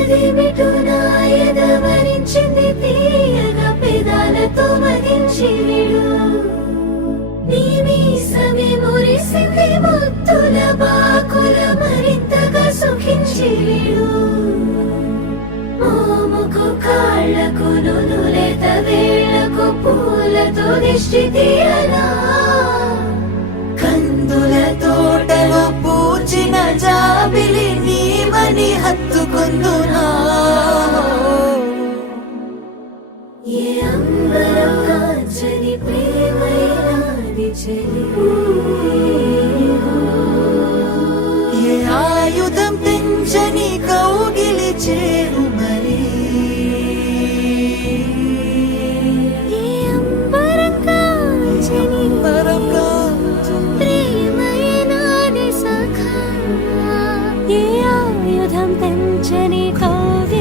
అదేమిటో నాయదవరించింది తీయగా పెదాలతో మదించి విడు నీ మీసమే మురిసింది ముత్తుల బాకుల మరింతగా సుఖించి విడు మోముకు కాళ్లకు నునులేత వేళ్లకు పూలతో దిష్టి తీయలా కందుల తోటలో పూచిన జాబిలి నీవని హత్తుకుందునా ఏ అంబరం కాంచని ప్రేమైనాది చెలి ఏ ఆయుధం తెంచని కౌగిలి చేరు మరి ఏ అంబరం కాంచని ప్రేమైనాది సఖా ఏ ఆయుధం తెంచని కౌగిలి